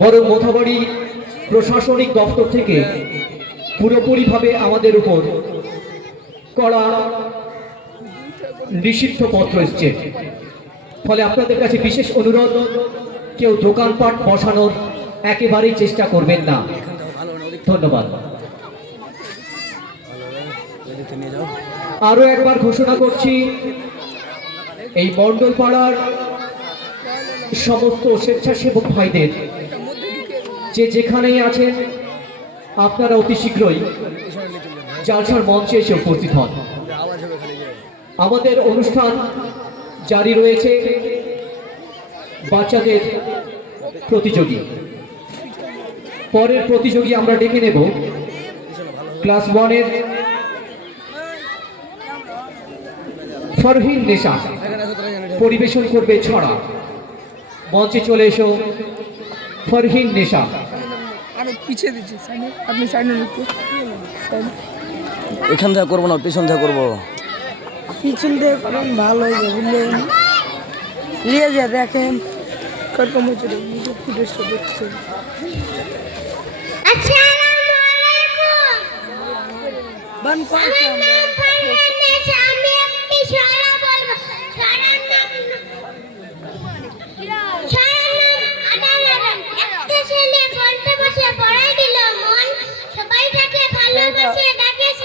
বরং মোথাবাড়ি প্রশাসনিক দপ্তর থেকে পুরোপুরিভাবে আমাদের উপর কড়া নিষিদ্ধ পত্র এসছে। ফলে আপনাদের কাছে বিশেষ অনুরোধ, কেউ দোকানপাট বসানোর একেবারেই চেষ্টা করবেন না। ধন্যবাদ। আরো একবার ঘোষণা করছি, এই মণ্ডলপাড়ার সমস্ত স্বেচ্ছাসেবক ভাইদের যে যেখানেই আছেন, আপনারা অতি শীঘ্রই জালসার মঞ্চে এসে উপস্থিত হন। আমাদের অনুষ্ঠান জারি রয়েছে। বাচ্চাদের প্রতিযোগী, পরের প্রতিযোগী আমরা ডেকে নেব ক্লাস 1-এর ফরহিন নেশা, পরিবেশন করবে ছড়া। মঞ্চে চলে এসো ফরহিন নেশা। আমি পিছিয়ে দিচ্ছি, আপনি সাইডে নিতে। এখান থেকে করবো না, পিছন থেকে করবো। পিছন দিয়ে করেন, ভালো হয়ে বুঝলেন। নিয়ে যা দেখেন কিরকম হচ্ছে, ফুটেজটা দেখছেন। বান করেছে